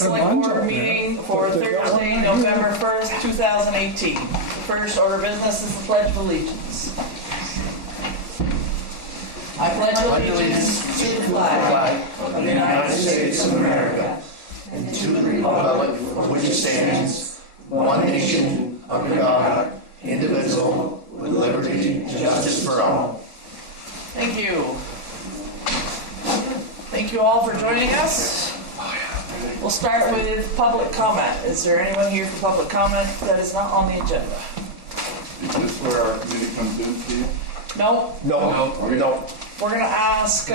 Highgate Selectboard meeting for Thursday, November 1st, 2018. The first order of business is the Pledge of Allegiance. I pledge allegiance to the flag of the United States of America and to the republic for which it stands, one nation, under God, indivisible, with liberty and justice for all. Thank you. Thank you all for joining us. We'll start with public comment. Is there anyone here for public comment that is not on the agenda? Is this where our committee comes in, Steve? No. No. We're going to ask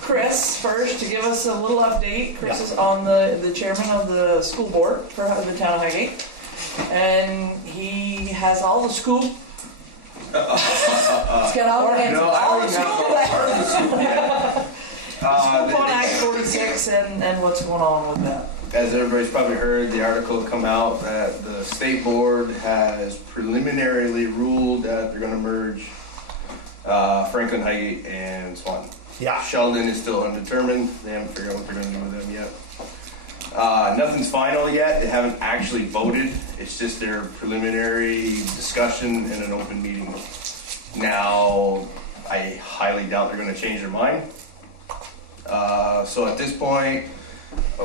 Chris first to give us a little update. Chris is on the chairman of the school board for the town of Highgate. And he has all the scoop. He's got all the answers. All the scoop. Scoop on Act 46 and what's going on with that. As everybody's probably heard, the article come out that the state board has preliminarily ruled that they're going to merge Franklin, Highgate, and Swanton. Yeah. Sheldon is still undetermined. They haven't figured out what they're going to do with them yet. Nothing's final yet. They haven't actually voted. It's just their preliminary discussion in an open meeting. Now, I highly doubt they're going to change their mind. So at this point,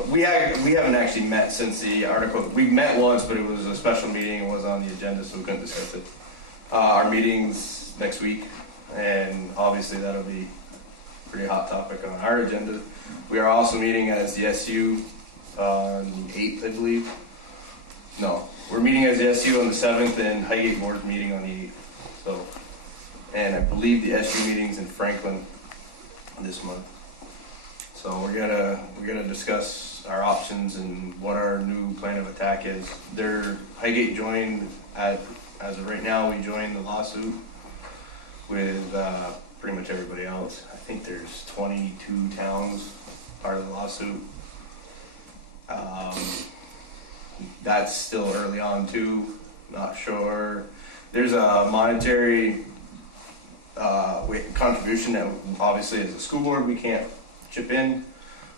we haven't actually met since the article. We met once, but it was a special meeting. It was on the agenda, so we couldn't discuss it. Our meeting's next week, and obviously that'll be a pretty hot topic on our agenda. We are also meeting as the SU on the 8th, I believe. No, we're meeting as the SU on the 7th, and Highgate Board's meeting on the 8th. So, and I believe the SU meeting's in Franklin this month. So we're gonna discuss our options and what our new plan of attack is. Highgate joined as of right now. We joined the lawsuit with pretty much everybody else. I think there's 22 towns part of the lawsuit. That's still early on too. Not sure. There's a monetary contribution that obviously as a school board we can't chip in.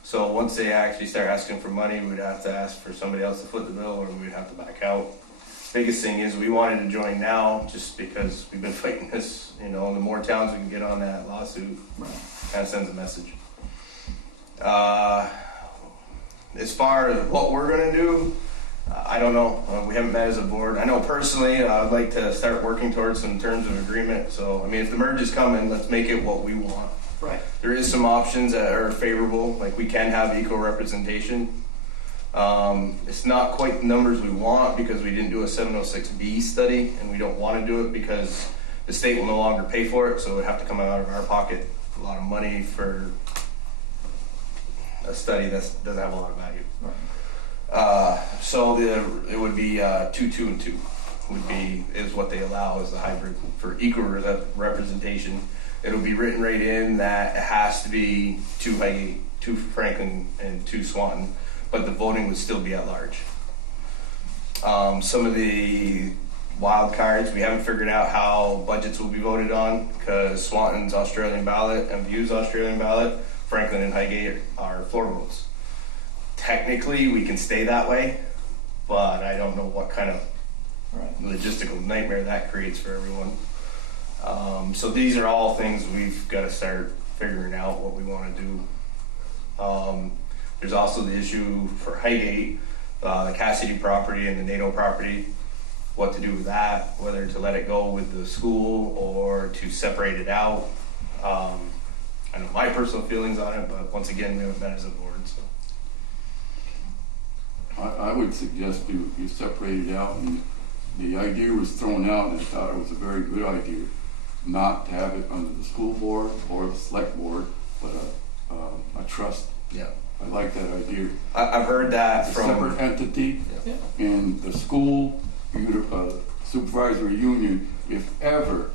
So once they actually start asking for money, we'd have to ask for somebody else to foot the bill, or we'd have to back out. Biggest thing is we wanted to join now just because we've been fighting this, and the more towns we can get on that lawsuit, kind of sends a message. As far as what we're gonna do, I don't know. We haven't met as a board. I know personally I'd like to start working towards some terms of agreement. So I mean, if the merge is coming, let's make it what we want. Right. There is some options that are favorable, like we can have equal representation. It's not quite the numbers we want because we didn't do a 706B study, and we don't want to do it because the state will no longer pay for it, so it would have to come out of our pocket. A lot of money for a study that doesn't have a lot of value. Right. So it would be 2, 2, and 2 is what they allow as the hybrid for equal representation. It'll be written right in that it has to be 2 Highgate, 2 Franklin, and 2 Swanton, but the voting would still be at large. Some of the wild cards, we haven't figured out how budgets will be voted on because Swanton's Australian ballot and View's Australian ballot, Franklin and Highgate are floor votes. Technically, we can stay that way, but I don't know what kind of logistical nightmare that creates for everyone. So these are all things we've got to start figuring out what we want to do. There's also the issue for Highgate, the Cassidy property and the NATO property, what to do with that, whether to let it go with the school or to separate it out. I know my personal feelings on it, but once again, we haven't met as a board. So I would suggest you separate it out, and the idea was thrown out, and I thought it was a very good idea, not to have it under the school board or the select board, but a trust. Yeah, I like that idea. I've heard that a from separate entity, and the school supervisory union, if ever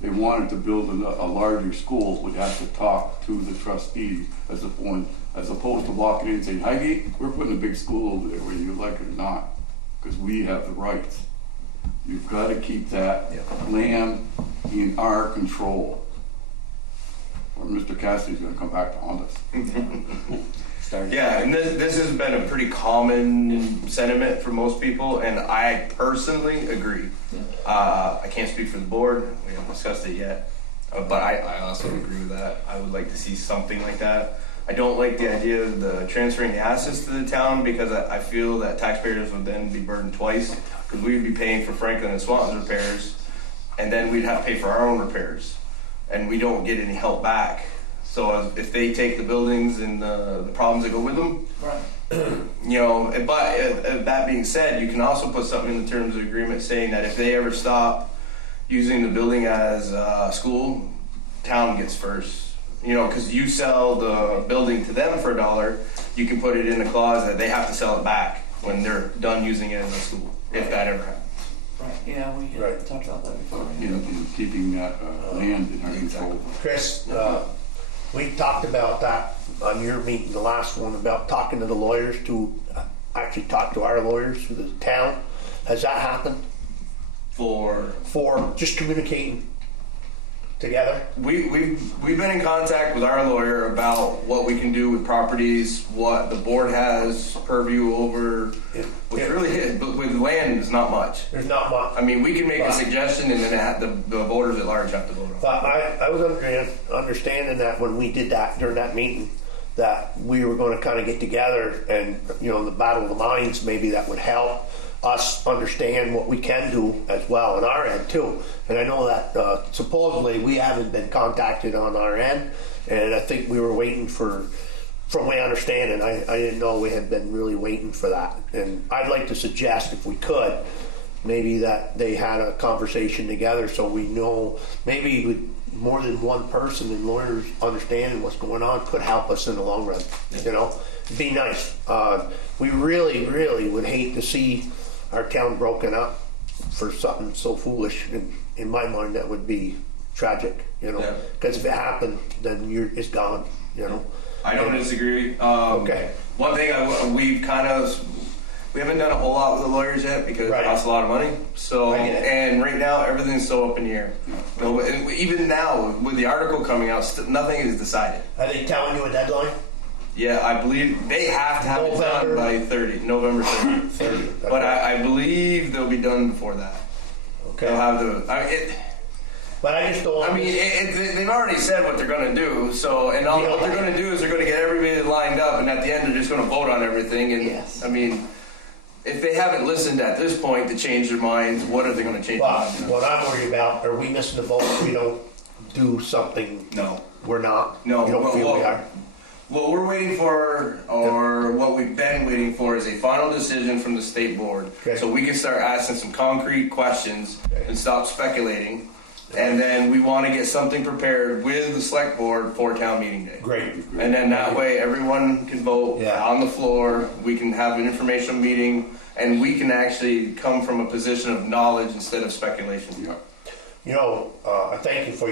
they wanted to build a larger school, would have to talk to the trustees as opposed to walking in and saying, Highgate, we're putting a big school over there, whether you like it or not, because we have the rights. You've got to keep that land in our control, or Mr. Cassidy's going to come back to haunt us. started. Yeah, and this has been a pretty common sentiment for most people, and I personally agree. I can't speak for the board, we haven't discussed it yet, but I also agree with that. I would like to see something like that. I don't like the idea of the transferring the assets to the town, because I feel that taxpayers would then be burdened twice, because we would be paying for Franklin and Swanton's repairs, and then we'd have to pay for our own repairs, and we don't get any help back. So if they take the buildings and the problems that go with them, Right. you know, but that being said, you can also put something in the terms of agreement saying that if they ever stop using the building as school, town gets first. You know, because you sell the building to them for $1, you can put it in a clause that they have to sell it back when they're done using it as a school, if that ever happens. Right. Yeah, we had talked about that before. Right? In keeping that land in our control. Chris, we talked about that on your meeting, the last one, about talking to the lawyers to actually talk to our lawyers for the town. Has that happened? For just communicating together? we've been in contact with our lawyer about what we can do with properties, what the board has purview over, which really is, but with land is not much. There's not much. I mean, we can make a suggestion and then the voters at large have to vote on it. But I was understanding that when we did that during that meeting, that we were going to kind of get together and, you know, the battle of the minds, maybe that would help us understand what we can do as well on our end too. And I know that supposedly we haven't been contacted on our end, and I think we were waiting for, from my understanding, I didn't know we had been really waiting for that. And I'd like to suggest, if we could, maybe that they had a conversation together so we know, maybe with more than one person and lawyers understanding what's going on could help us in the long run. You know, it'd be nice. We really, really would hate to see our town broken up for something so foolish. And in my mind, that would be tragic. You know, because if it happened, then it's gone. You know. I don't disagree. Okay. One thing we haven't done a whole lot with the lawyers yet because it costs a lot of money. So, and right now everything's so up in the air. So, and even now with the article coming out, nothing is decided. Are they telling you a deadline? Yeah, I believe they have to have it done by November 30th. But I believe they'll be done before that. Okay. They'll have but I just don't. I mean, they've already said what they're going to do. So, and what they're going to do is they're going to get everybody lined up, and at the end they're just going to vote on everything. And I mean, if they haven't listened at this point to change their minds, what are they going to change their minds? What I'm worried about, are we missing the vote if we don't do something? No. We're not? No. You don't feel we are? What we're waiting for, or what we've been waiting for, is a final decision from the state board. Okay. So we can start asking some concrete questions and stop speculating. And then we want to get something prepared with the select board for town meeting day. Great. And then that way everyone can vote on the floor. We can have an informational meeting, and we can actually come from a position of knowledge instead of speculation. Yeah. You know, I thank you for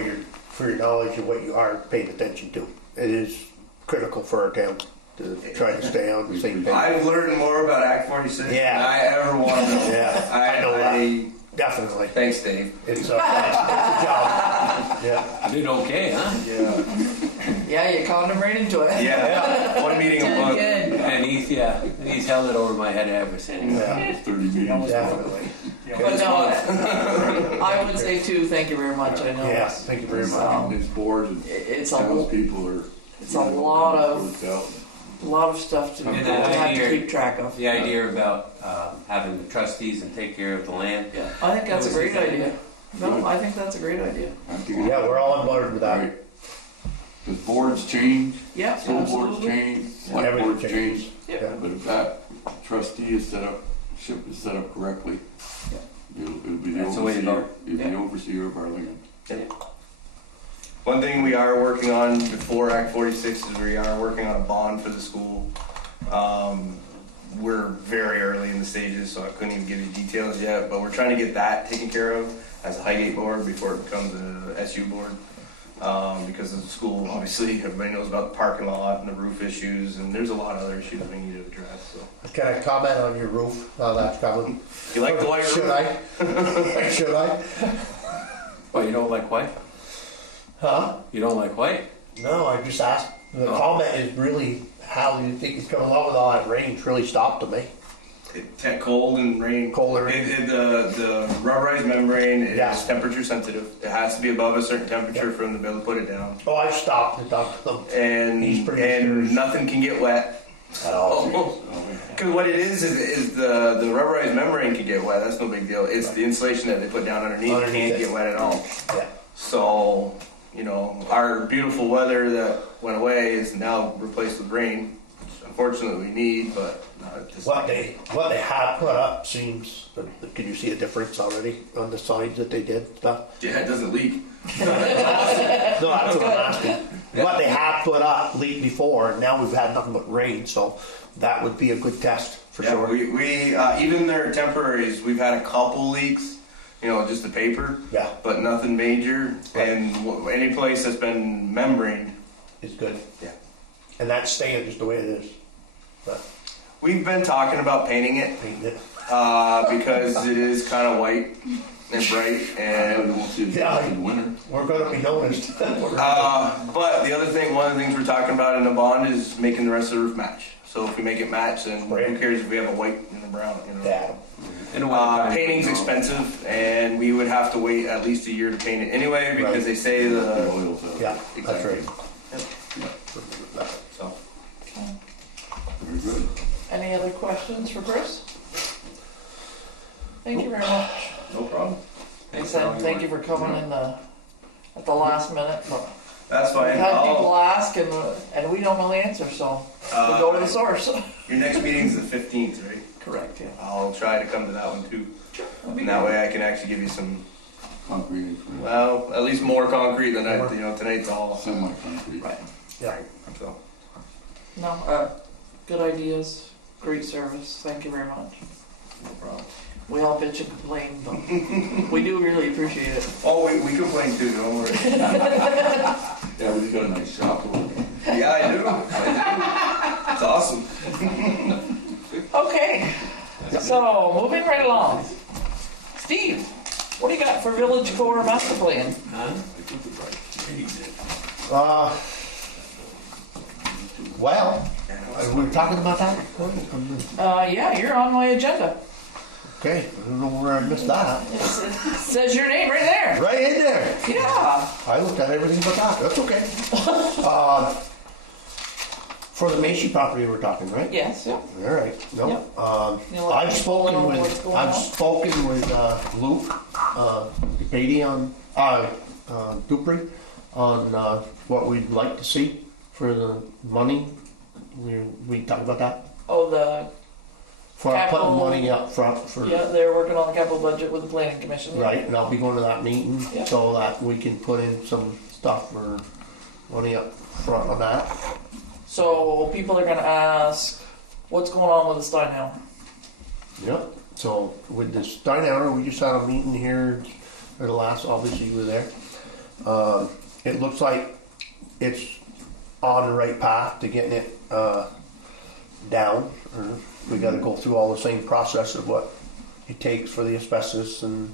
your knowledge of what you are paying attention to. It is critical for our town to try to stay on the same page. I've learned more about Act 46 than I ever wanted to know. Yeah, I know that. Definitely. Thanks, Dave. It's a job. Yeah. I did okay, huh? Yeah. Yeah, you caught him right into it. Yeah. One meeting a month. Good. And he's held it over my head ever since. Yeah. 30 meetings. Definitely. But no, I would say too, thank you very much. I know. Yeah, thank you very much. Its board and It's a whole, people are. it's a lot of stuff to And have to keep track of. The idea about having the trustees and take care of the land. Yeah, I think that's a great idea. No, I think that's a great idea. Yeah, we're all on board with that. Right. Because boards change, Yeah, school boards absolutely. change, select Everything boards change. Yeah. But if that trustee is set up correctly, it'll be the That's the way to overseer, go. it'll be the overseer of our land. One thing we are working on before Act 46 is we are working on a bond for the school. We're very early in the stages, so I couldn't even give you details yet, but we're trying to get that taken care of as a Highgate board before it becomes a SU board. Because of the school, obviously, everybody knows about the parking lot and the roof issues, and there's a lot of other issues we need to address. So, Can I comment on your roof, how that's coming? you like the white roof? Should I? Should I? Oh, you don't like white? Huh? You don't like white? No, I just asked The comment is really how you think it's coming along with all that rain. It's really stopped to me. It's cold and rain. Cold and rain. The rubberized membrane is Yeah. temperature sensitive. It has to be above a certain temperature for them to be able to put it down. Oh, I've stopped and talked to them. And He's pretty serious. nothing can get wet. Oh, Because what it is the rubberized membrane can get wet. That's no big deal. It's the insulation that they put down underneath Underneath can't it. get wet at all. yeah. So, our beautiful weather that went away is now replaced with rain, which unfortunately we need, but not this. What they have put up seems. Can you see a difference already on the signs that they did stuff? Yeah, it doesn't leak. No, that's what I'm asking. What they have put up leaked before, and now we've had nothing but rain, so that would be a good test for Yeah, sure. we even their temporaries, we've had a couple leaks, just the paper, Yeah. but nothing major. Right. And any place that's been membraned, It's good, yeah. and that's staying just the way it is. But We've been talking about painting it painting it. because it is kind of white and bright, I and won't see it Yeah. in the winter. We're going to be noticed. but the other thing, one of the things we're talking about in the bond is making the rest of the roof match. So if we make it match, then Right. who cares if we have a white and a brown? Yeah. In a wintertime, Painting's expensive, and we would have to wait at least a year to paint it anyway because Right. they say The the oil's out. Yeah, that's right. so. Very good. Any other questions for Chris? Thank you very much. No problem. Like I said, thank you for coming in at the last minute. But That's we've fine. had people ask and we don't know the answer, so we go to the source. Your next meeting's the 15th, right? Correct, yeah. I'll try to come to that one too. That'd be And that good. way I can actually give you some, Concrete information. well, at least more concrete than More. tonight's all. Semi-concrete. Right. Yeah. So, No, good ideas, great service. Thank you very much. no problem. We all bitch and complain, but we do really appreciate it. Oh, we complain too, don't worry. Yeah, we got a nice shop. Yeah, I do. It's awesome. Okay, so moving right along. Steve, what do you got for Village Core Master Plan? Well, we were talking about that. Yeah, you're on my agenda. Okay, I don't know where I missed that. It says your name right there. Right in there. Yeah. I looked at everything but that. That's okay. For the Macy property we're talking, right? Yes. Yeah. All right. No. Yep. You know, I've people know spoken what's with going on. Luke Beatty on Dupree on what we'd like to see for the money. We talked about that Oh, the for Capital- putting money up front for yeah, they're working on the capital budget with the planning commission. right, and I'll be going to that meeting Yeah. so that we can put in some stuff for money up front on that. So people are gonna ask, what's going on with the Steinhauer? Yep. So with the Steinhauer, we just had a meeting here, or the last, obviously you were there. It looks like it's on the right path to getting it down. Or we got to go through all the same process of what it takes for the asbestos and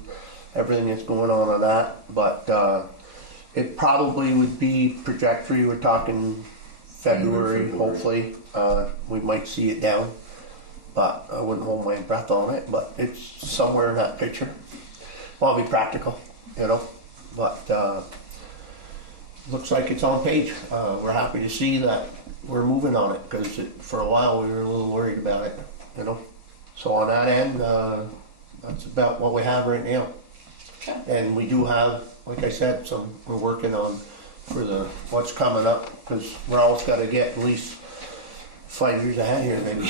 everything that's going on that. But it probably would be trajectory. We're talking February, hopefully. We might see it down, but I wouldn't hold my breath on it. But it's somewhere in that picture. Want to be practical, But looks like it's on page. We're happy to see that we're moving on it because for a while we were a little worried about it, So on that end, that's about what we have right now. Okay. And we do have, like I said, we're working on for what's coming up because we're always got to get at least 5 years ahead here maybe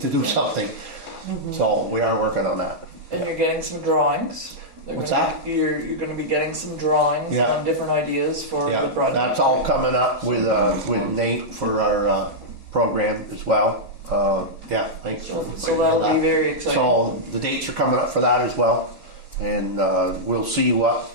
to do something. Mm-hmm. So we are working on that. And you're getting some drawings. What's You're gonna be getting some drawings Yeah. on different ideas for Yeah, the project. that's all coming up with Nate for our program as well. Yeah, thanks. So for that'll that. be very exciting. So the dates are coming up for that as well, and we'll see what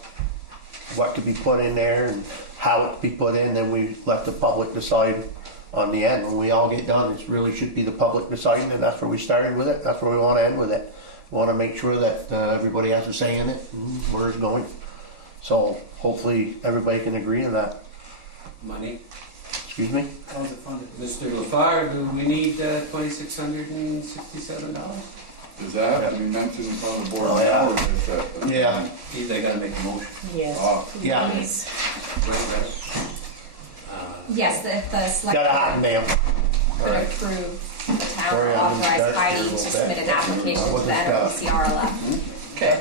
could be put in there and how it could be put in. Then we let the public decide on the end. When we all get done, it really should be the public deciding, and that's where we started with it. That's where we want to end with it. We want to make sure that everybody has a say in it and where it's going. So hopefully everybody can agree on that. money. Excuse me? How's it funded? Mr. LaFar, do we need $2,667? Does that have to be mentioned in front of the board Oh, now, yeah. or is that? Yeah. They gotta make a motion. Yes. Yeah. Please. Yes, if the select Got a hot board mail. could approve the town Sorry, I'm authorize dark Heidi here a to little submit bit. an application to the NRPCRLF. Okay,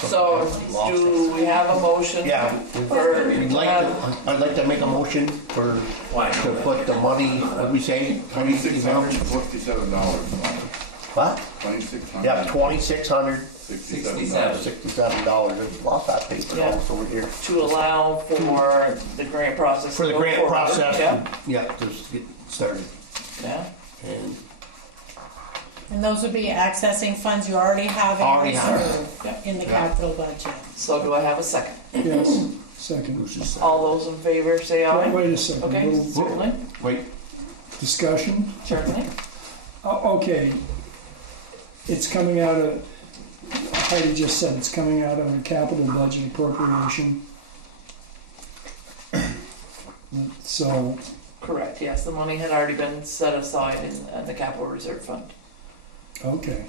so do we have a motion? Yeah. For, I'd like to make a motion for, to put the money, what we say? $2,667. What? $2,600. Yeah, $2,667. $67. I lost that paper Yeah. also over here. to allow for the grant process. For to the go grant forward. process, Yeah, just get started. yeah. And And those would be accessing funds you already have Already in have. reserve Yep. in the Yeah. capital budget. So do I have a second? Yes, second. who's just, All those in favor say aye. Wait a second, Okay, little certainly, wait, discussion. certainly. Okay, it's coming out of, Heidi just said it's coming out of a capital budget appropriation. So, Correct, yes, the money had already been set aside in the capital reserve fund. okay,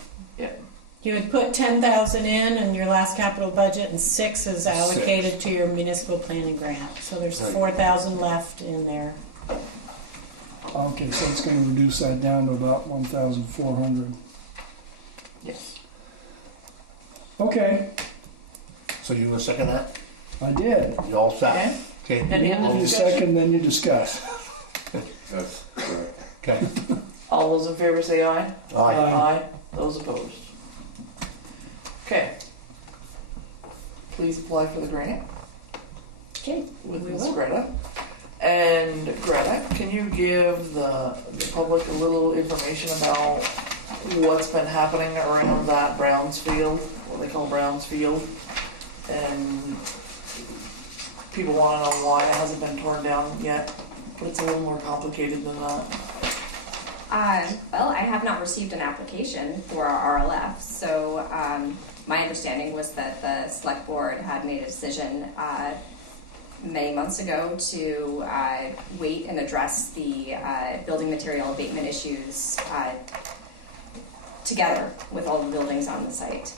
You would put 10,000 in your last capital budget, and 6 is allocated to your municipal planning grant. So there's Right. 4,000 left in there. okay, so it's gonna reduce that down to about 1,400. Yes. Okay, so you gonna second that? I did. You all set? Okay, Okay, any other You discussion? second, then you discuss. That's correct. okay. All those in favor say aye. Aye. Aye. Those opposed. Okay. Please apply for the grant Okay, with we Ms. will. Greta. And Greta, can you give the public a little information about what's been happening around that Browns field, what they call Browns Field? And people want to know why it hasn't been torn down yet, but it's a little more complicated than that. Well, I have not received an application for our RLF, so my understanding was that the select board had made a decision many months ago to wait and address the building material abatement issues together with all the buildings on the site.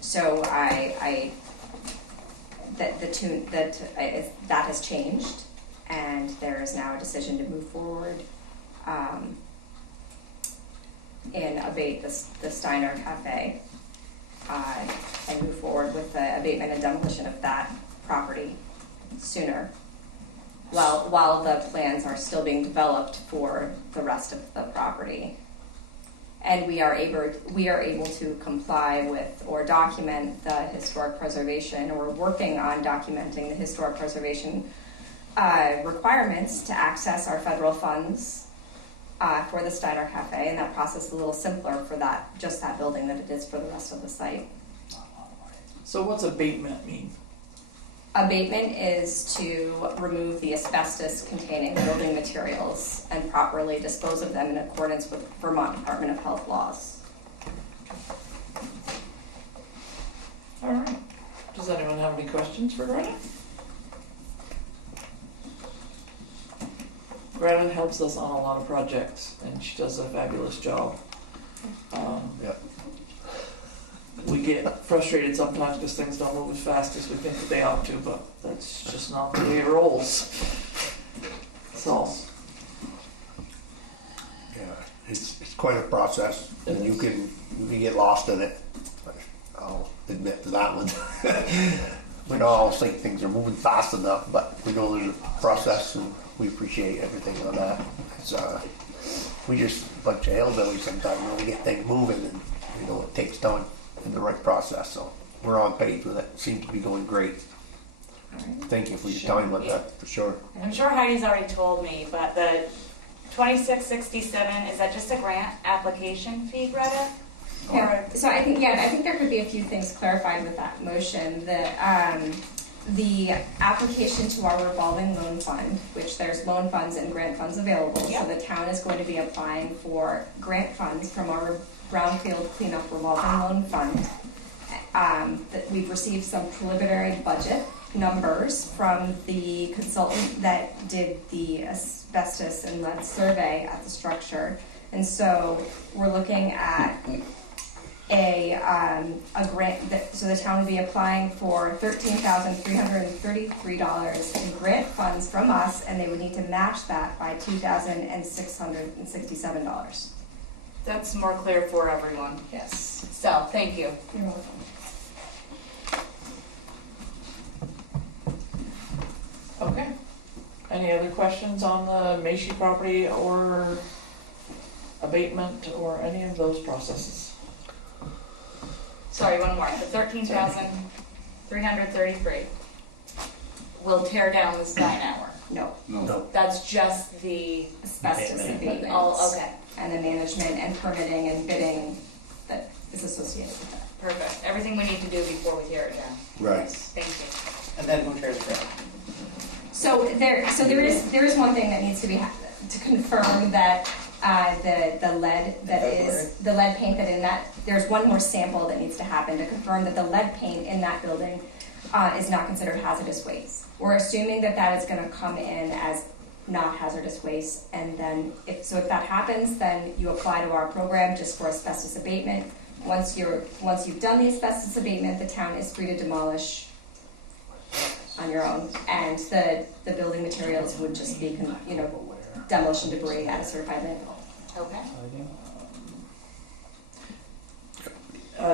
So that has changed, and there is now a decision to move forward and abate the Steiner Cafe and move forward with the abatement and demolition of that property sooner, while the plans are still being developed for the rest of the property. And we are able to comply with or document the historic preservation, or working on documenting the historic preservation requirements to access our federal funds for the Steiner Cafe, and that process is a little simpler for just that building than it is for the rest of the site. So what's abatement mean? Abatement is to remove the asbestos containing building materials and properly dispose of them in accordance with Vermont Department of Health laws. All right. Does anyone have any questions for Greta? Greta helps us on a lot of projects, and she does a fabulous job. Yeah. We get frustrated sometimes because things don't move as fast as we think that they ought to, but that's just not the way it rolls. So, Yeah, it's quite a process, and you can get lost in it. I'll admit to that one. We don't always think things are moving fast enough, but we know there's a process, and we appreciate everything on that. It's we just a bunch of hillbillies sometimes when we get things moving, and it takes time in the right process. So we're on page with it. Seems to be going great. Thank you for your time on that, for sure. I'm sure Heidi's already told me, but the 2667, is that just a grant application fee, Greta? Yeah. So I think there could be a few things clarified with that motion. The application to our revolving loan fund, which there's loan funds and grant funds available, so the town is going to be applying for grant funds from our brownfield cleanup revolving loan fund. That we've received some preliminary budget numbers from the consultant that did the asbestos and lead survey at the structure. And so we're looking at a grant, so the town would be applying for $13,333 in grant funds from us, and they would need to match that by $2,667. That's more clear for everyone. Yes. So, thank you. You're welcome. Okay. Any other questions on the Macy property or abatement or any of those processes? Sorry, one more. The 13,333 will tear down the Stein Hour. No, No. That's just the asbestos abatement. Oh, okay. And the management and permitting and bidding that is associated with that. Perfect. Everything we need to do before we tear it down. Right. Thank you. And then who tears it down? So there is one thing that needs to be to confirm that the lead that is the lead paint that in that there's one more sample that needs to happen to confirm that the lead paint in that building is not considered hazardous waste. We're assuming that is going to come in as not hazardous waste, and then if that happens, then you apply to our program just for asbestos abatement. Once you've done the asbestos abatement, the town is free to demolish on your own, and the building materials would just be demolition debris at a certified landfill. Okay.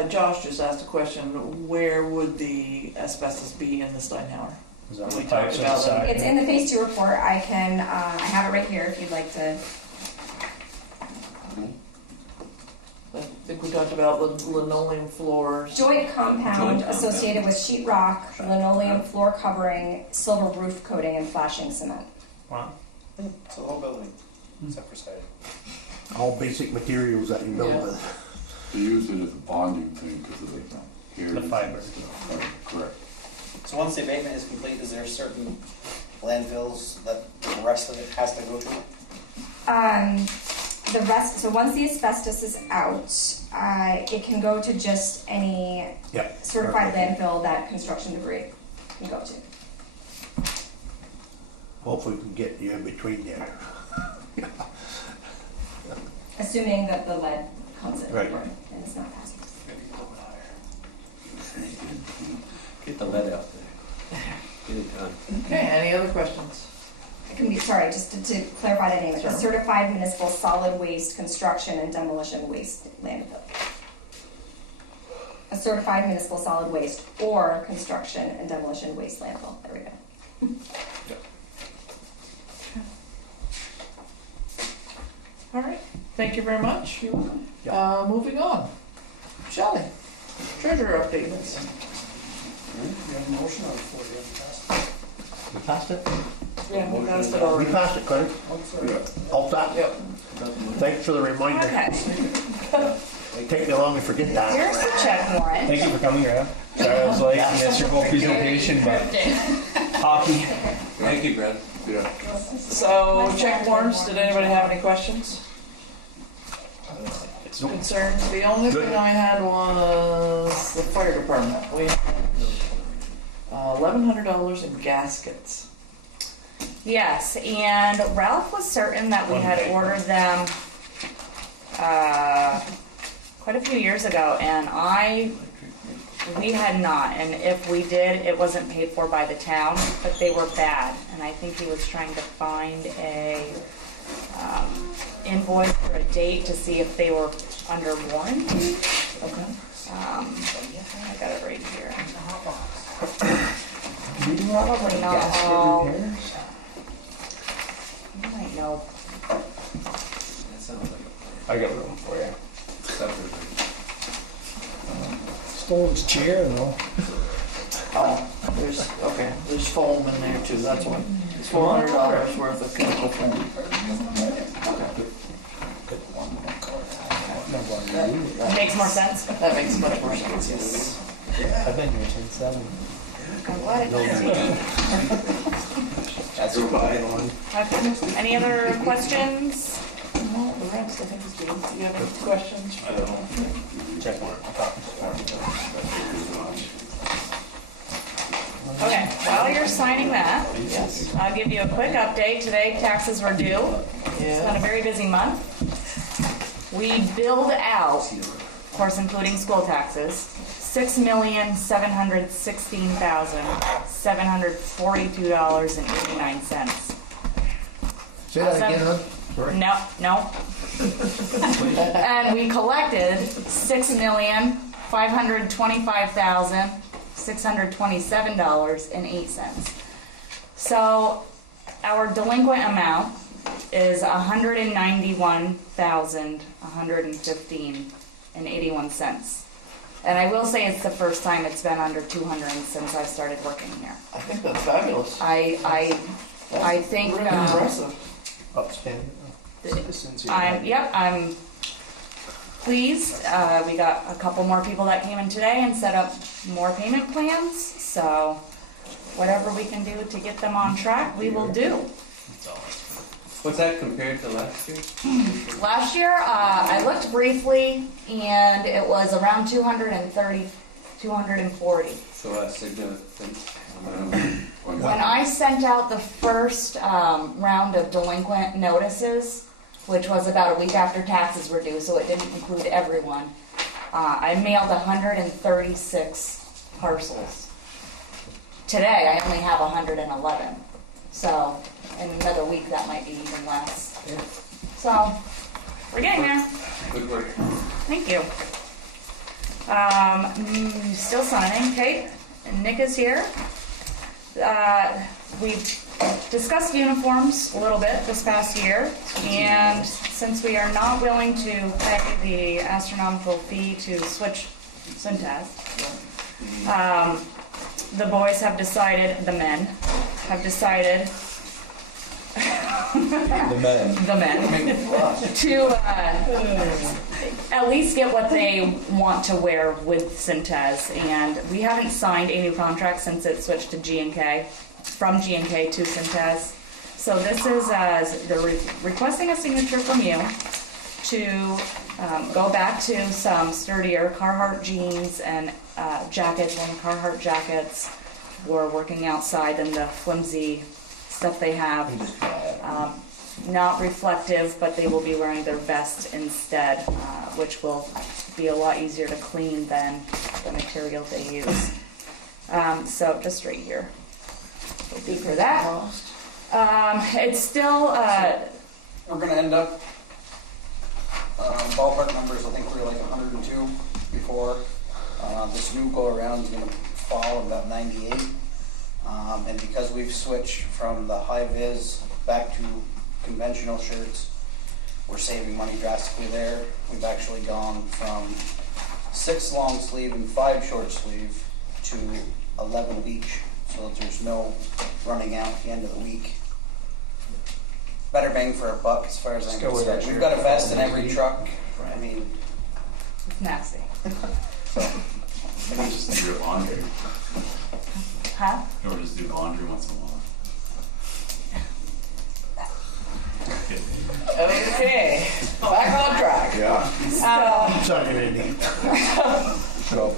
Josh just asked a question, where would the asbestos be in the Steinhauer? Is that We the talked pipes about inside? that. It's in the phase 2 report. I have it right here if you'd like to. I think we talked about the linoleum floors. Joint compound Joint associated with sheetrock, linoleum floor covering, silver roof coating, and flashing cement. Wow. So the whole building, except for siding. All basic materials that you build Yeah. with. They use it as a bonding thing because of the hair. The fiber. Correct. So once the abatement is complete, is there certain landfills that the rest of it has to go through? The rest. So once the asbestos is out, it can go to just any Yep. certified landfill that construction debris can go to. Hopefully we can get you in between there. Assuming that the lead comes in, Right. and it's not hazardous. Get the lead out there. Get it done. Okay, any other questions? It can be, sorry, just to clarify the name, it's a Sure. certified municipal solid waste construction and demolition waste landfill. A certified municipal solid waste or construction and demolition waste landfill. There we go. All right, thank you very much. You're welcome. Yeah. Moving on. Shelley, treasurer updates. You have a motion on the floor, you haven't passed it. We passed it? Yeah, we passed it We already. passed it, Craig. Oh, sorry. All that? Yep. Thanks for the reminder. Take me long to forget that. Here's the check warrant. Thank you for coming around. Sorry I was late, missed your whole presentation, but hockey. Thank you, Brad. Yeah. So, check warrants, did anybody have any questions? Concerns? The only Good. thing I had was the fire department. We had $1,100 in gaskets. Yes, and Ralph was certain that we had ordered them quite a few years ago, and we had not. And if we did, it wasn't paid for by the town, but they were bad. And I think he was trying to find a invoice or a date to see if they were under warranty. Okay. I got it right here. Probably not all. You might know. That sounds like I got room for you. a separate. Stole his chair though. Oh, there's foam in there too, that's what. It's $400 worth of chemical foam. That makes more sense. That makes much more sense, yes. I've been here since 7. I'm glad it does. That's your buy one. Okay. Any other questions? No, the rest I think is good. Do you have any questions? Check one. Okay, while you're signing that, Yes. I'll give you a quick update. Today, taxes were due. It's been a Yeah. very busy month. We billed out, of course, including school taxes, $6,716,742.89. Say that again, huh? Sorry. No, no. And we collected $6,525,627.08. So our delinquent amount is $191,115.81. And I will say it's the first time it's been under 200 since I started working here. I think that's fabulous. I think, Really impressive. Upstanding. I'm pleased. We got a couple more people that came in today and set up more payment plans. So whatever we can do to get them on track, we will do. What's that compared to last year? Last year, I looked briefly and it was around 230, 240. So a significant amount. When I sent out the first round of delinquent notices, which was about a week after taxes were due, so it didn't include everyone, I mailed 136 parcels. Today, I only have 111. So in another week, that might be even less. So we're getting there. Good work. Thank you. Still signing. Kate and Nick is here. We've discussed uniforms a little bit this past year, and since we are not willing to pay the astronomical fee to switch Cintas, the boys have decided, the men have decided, the men, to at least get what they want to wear with Cintas. And we haven't signed a new contract since it switched to G&K, from G&K to Cintas. So this is, they're requesting a signature from you to go back to some sturdier Carhartt jeans and jackets, and Carhartt jackets. We're working outside than the flimsy stuff they have. Not reflective, but they will be wearing their vest instead, which will be a lot easier to clean than the material they use. So just right here will be for that. It's still, We're gonna end up, ballpark numbers, I think we were like 102 before. This new go around is gonna fall at about 98. And because we've switched from the high vis back to conventional shirts, we're saving money drastically there. We've actually gone from 6 long sleeve and 5 short sleeve to 11 of each, so that there's no running out at the end of the week. Better bang for a buck as far as I'm concerned. We've got a vest in every truck. I mean, it's nasty. Maybe just do laundry. Huh? Or just do laundry once in a while. Okay, back on track. Yeah. Sorry, Randy. So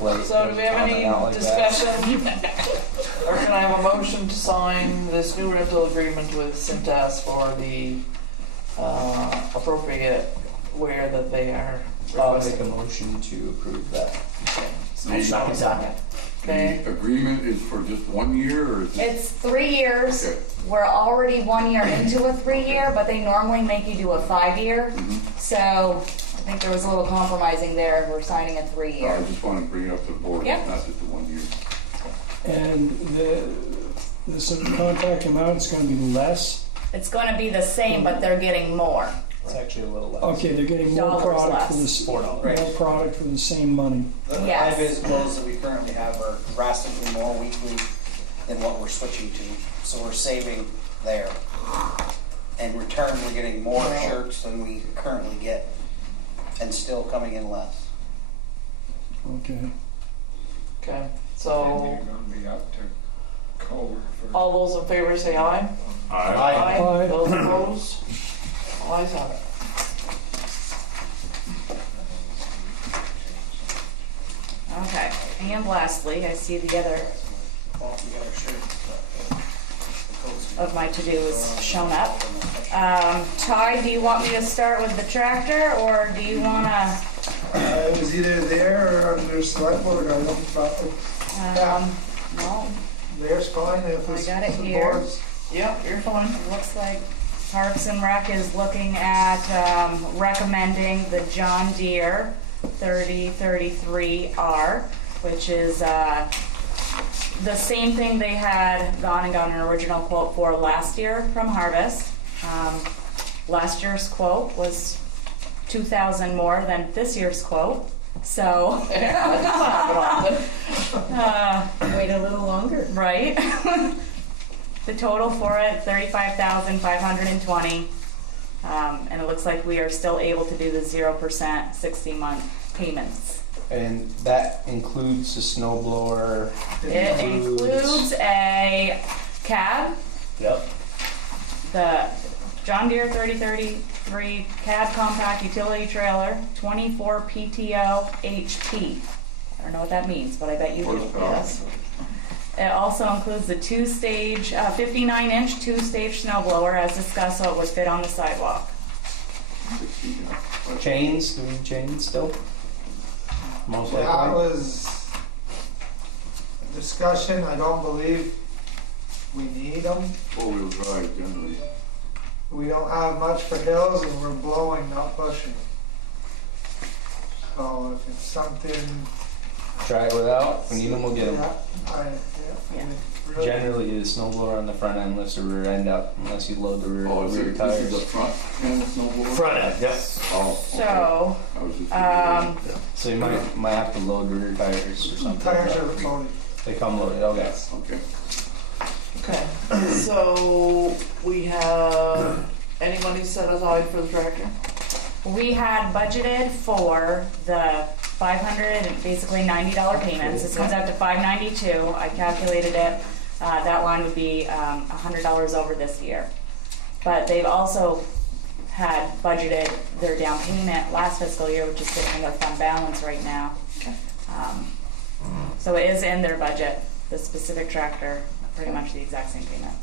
do we have any discussion? Or can I have a motion to sign this new rental agreement with Cintas for the appropriate wear that they are I'll make requesting? a motion to approve that. Okay. The agreement is for just 1 year, or is it? It's 3 years. Okay. We're already 1 year into a 3-year, but they normally make you do a 5-year. So I think there was a little compromising there. We're signing a 3-year. I just want to bring it up to the board, Yep. not just the 1 year. And the contract amount is gonna be less? It's going to be the same, but they're getting more. It's actually a little less. Okay, they're getting more Dollars product for less. this, $4. more product for the same money. The Yes. high-vis clothes that we currently have are drastically more weekly than what we're switching to, so we're saving there. In return, we're getting more shirts than we currently get, and still coming in less. Okay. Okay, so all those in favor say aye. Aye. Those opposed? Ayes have it. Okay. And lastly, I see the other Well, we got our shirts. of my to-dos shown up. Ty, do you want me to start with the tractor, or do you wanna, It was either there or under select board, I looked probably. well, There's fine if I it's. got it the here. boards. Yep, you're fine. it looks like Parks and Rec is looking at, recommending the John Deere 3033R, which is, the same thing they had gone and got an original quote for last year from Harvest. Last year's quote was 2,000 more than this year's quote. So, Yeah, that doesn't happen often. Wait a little longer. right? The total for it, 35,520. And it looks like we are still able to do the 0% 60-month payments. And that includes the snow blower. It includes a cab, Yep. the John Deere 3033 cab compact utility trailer, 24 PTO HP. I don't know what that means, but I bet you do. Horsepower. Yes. It also includes the 59-inch two-stage snow blower as discussed, so it would fit on the sidewalk. Chains, do we need chains still? Most That likely. was a discussion, I don't believe we need them. Four-wheel drive generally. We don't have much for hills and we're blowing, not pushing. So if it's something. Try it without. If we need them, we'll get them. Yeah. Really- Generally, the snow blower on the front end lifts the rear end up unless you load the rear, Oh, is rear it, this tires. is the front end snowboard? Front end, yep. Oh, okay. So, I was just So you might have to load rear tires or something. Tires are loaded. They come loaded. Okay. okay. Okay, so we have, any money set aside for the tractor? we had budgeted for the $500 and basically $90 payments. This comes out to $592. I calculated it. That line would be $100 over this year. But they've also had budgeted their down payment last fiscal year, which is sitting in their fund balance right now. So it is in their budget, the specific tractor, pretty much the exact same payment.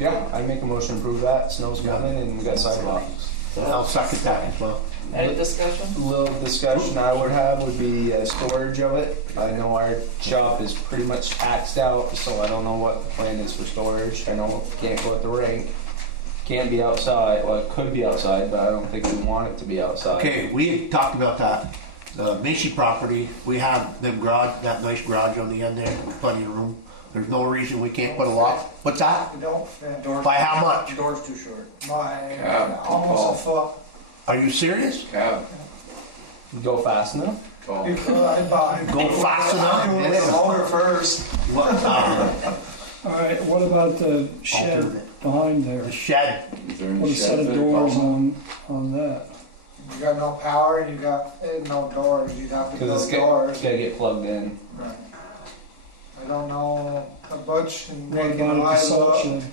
Yeah, I make a motion to approve that. Snow's coming and we got sidewalks. I'll second that as well. Any discussion? Little discussion I would have would be storage of it. I know our shop is pretty much taxed out, so I don't know what the plan is for storage. I know it can't go at the rink, can't be outside. Well, it could be outside, but I don't think we want it to be outside. Okay, we talked about that. The Macy property, we have them garage, that nice garage on the end there, with plenty of room. There's no reason we can't put a lock. What's that? We don't fit. By how much? Door's too short. By Cab, almost a foot. Are you serious? Cab, Go fast enough. tall. You could, I'd buy. Go fast enough? Do it longer first. What, All right, what about the shed alternate. behind there? The shed. Is there any Put a set sheds of there? doors on that. You got no power, you got no doors, you'd have to Because build doors. it's gotta get plugged in. Right. I don't know, a Butch and What Nick about and the I salt look shed?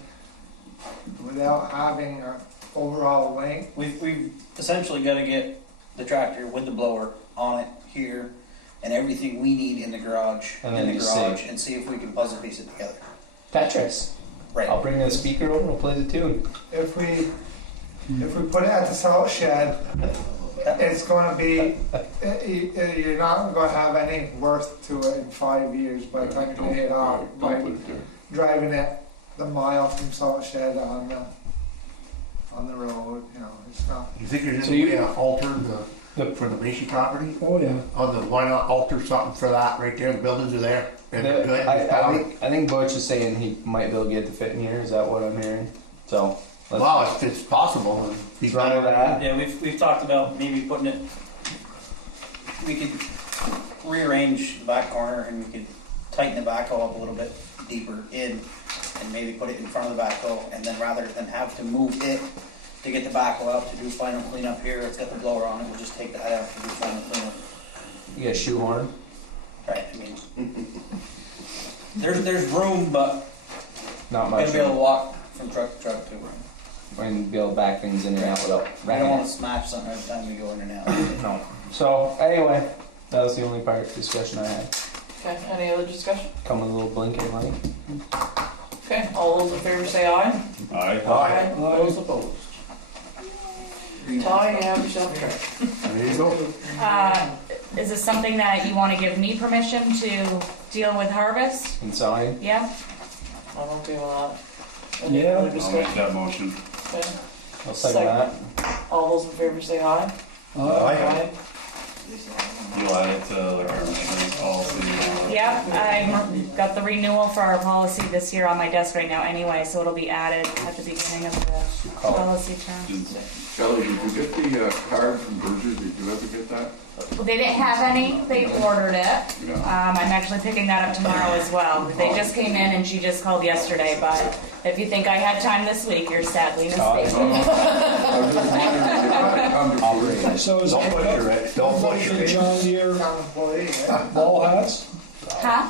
without having an overall length. We've essentially got to get the tractor with the blower on it here and everything we need in the garage, And then just and see if we can puzzle piece it together. Tetris. Right. I'll bring the speaker over and we'll play the tune. If we put it at the salt shed, it's gonna be, you're not gonna have any worth to it in 5 years by the time you pay it off. Don't By put it there. driving it the mile from salt shed on the road, you know, it's not. You think there's So any you- way to alter for the Macy property? Oh, yeah. Why not alter something for that right there? The buildings are there and they're good. I think Butch is saying he might be able to get it to fit in here. Is that what I'm hearing? So, Well, if it's possible, he's Run got with that. Yeah, we've talked about maybe putting it, we could rearrange the back corner and we could tighten the backhoe up a little bit deeper in and maybe put it in front of the backhoe, and then rather than have to move it to get the backhoe out to do final cleanup here, it's got the blower on it, we'll just take that out to do final cleanup. you get a shoehorn. Right, I mean, there's room, but Not you much. gotta be able to walk from truck to truck too. And be able to back things in and out without I don't wrecking wanna it. smash something every time we go in and out. No. So anyway, that was the only part discussion I had. Okay, any other discussion? Come with a little blinking light. Okay, All those in favor say aye. Aye. Aye. Those opposed. Ty, you have yourself tracked. There you go. Is this something that you want to give me permission to deal with harvest? And sign. Yeah? I'm okay with that. Any Yeah. other I'll discussion? make that motion. Okay. I'll second that. All those in favor say aye. Aye. You'll add it to like our insurance policy. Yeah, I got the renewal for our policy this year on my desk right now anyway, so it'll be added at the beginning of the policy term. Shelley, did you get the card from Berger? Did you ever get that? They didn't have any, they ordered it. Yeah. I'm actually picking that up tomorrow as well. They just came in and she just called yesterday, but if you think I had time this week, you're sadly mistaken. I was just wondering if it come to fruition. So is Don't butcher it. Don't butcher the it. John Deere Town employee, eh? ball hats? Huh?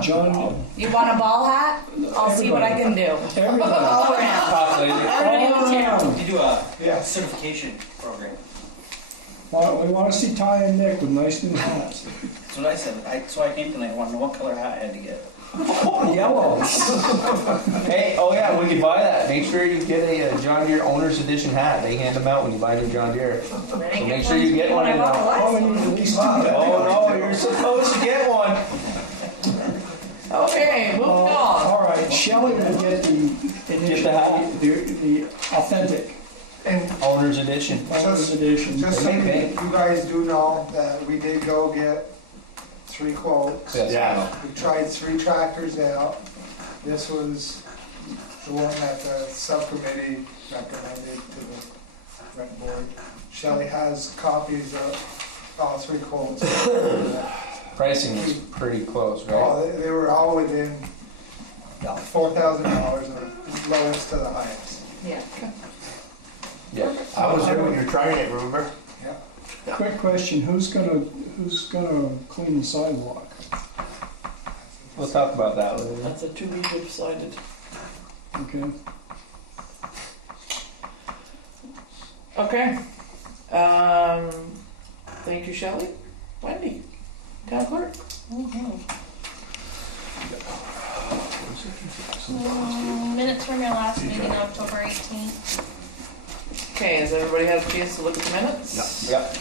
John, You want a ball hat? I'll see what I can do. everybody. All around. Talk later. Everybody in town. You do a Yeah. certification program. We want to see Ty and Nick with nice new hats. That's what I said. So I came tonight. I want to know what color hat I had to get. Yellow. Hey, oh yeah, we could buy that. Make sure you get a John Deere Owner's Edition hat. They hand them out when you buy a new John Deere. So make sure you get one. When I bought the last Oh, we one. need at least two hats. Oh no, you're supposed to get one. Okay, moving on. All right, Shelley will get the Get the hat. the authentic And Owner's Edition. owner's edition. just so Okay. you guys do know that we did go get 3 quotes. Yes. Yeah. We tried 3 tractors out. This was the one that the subcommittee recommended to the rent board. Shelley has copies of all 3 quotes. Pricing was pretty close, right? Oh, they were all within $4,000 of the lowest to the highest. Yeah. Yeah. I was there when you were trying it, remember? Yeah. Quick question, who's gonna clean the sidewalk? We'll talk about that later. That's a to be decided. Okay. Okay. Thank you, Shelley. Wendy, town clerk. Minutes from your last meeting, October 18th. Okay, has everybody had a chance to look at the minutes? Yep.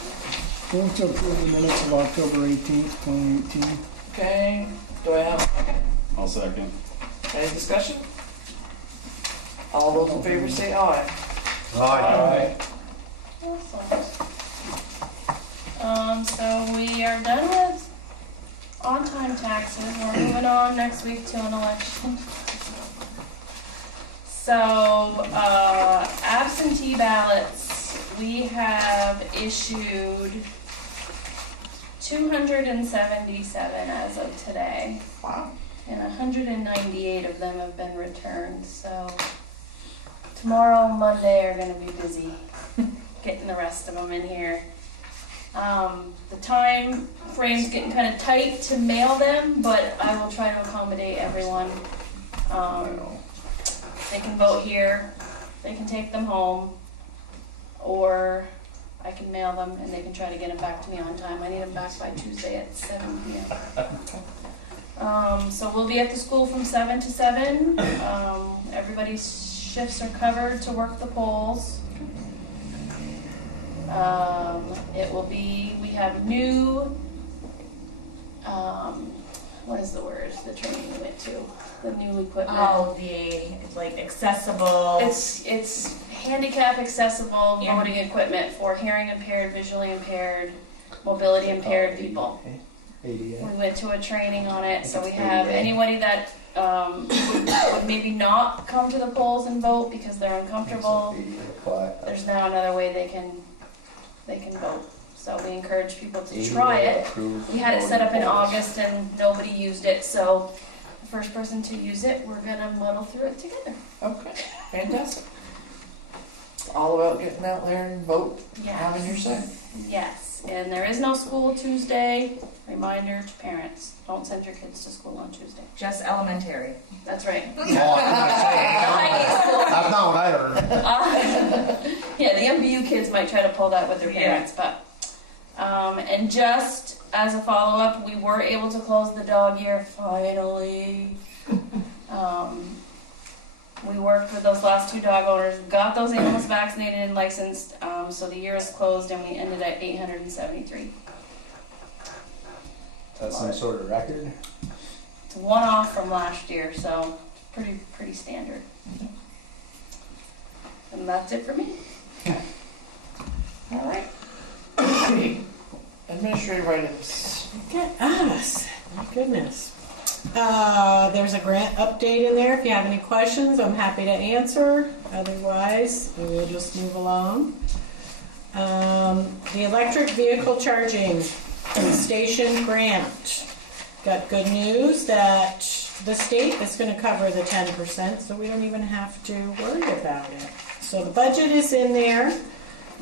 Move to approve the minutes of October 18th, 2018. Okay, do I have a second? I'll second. Any discussion? All those in favor say aye. Aye. Awesome. So we are done with on-time taxes. We're moving on next week to an election. So, absentee ballots, we have issued 277 as of today. Wow. And 198 of them have been returned, so tomorrow and Monday are gonna be busy getting the rest of them in here. The time frame's getting kind of tight to mail them, but I will try to accommodate everyone. They can vote here, they can take them home, or I can mail them and they can try to get them back to me on time. I need them back by Tuesday at 7 p.m. So we'll be at the school from 7 to 7. Everybody's shifts are covered to work the polls. It will be, we have new, what is the word, the training we went to, the new equipment. Oh, it's like accessible. It's handicap accessible Yeah. voting equipment for hearing impaired, visually impaired, mobility impaired people. We went to a training on it, so we have anybody that would maybe not come to the polls and vote because they're uncomfortable. There's now another way they can vote. So we encourage people to try it. We had it set up in August and nobody used it, so the first person to use it, we're gonna muddle through it together. Okay, fantastic. It's all about getting out there and vote, Yes. having your say. Yes, and there is no school Tuesday. Reminder to parents, don't send your kids to school on Tuesday. Just elementary. That's right. Oh, I was gonna say, that's not what I heard. Yeah, the MBU kids might try to pull that with their parents, but, and just as a follow-up, we were able to close the dog year finally. worked with those last 2 dog owners, got those animals vaccinated and licensed, so the year is closed and we ended at 873. That's some sort of record. It's one off from last year, so pretty standard. And that's it for me. All right. Administrative items. Look at us. My goodness. There's a grant update in there. If you have any questions, I'm happy to answer. Otherwise, we'll just move along. The electric vehicle charging station grant. Got good news that the state is going to cover the 10%, so we don't even have to worry about it. So the budget is in there.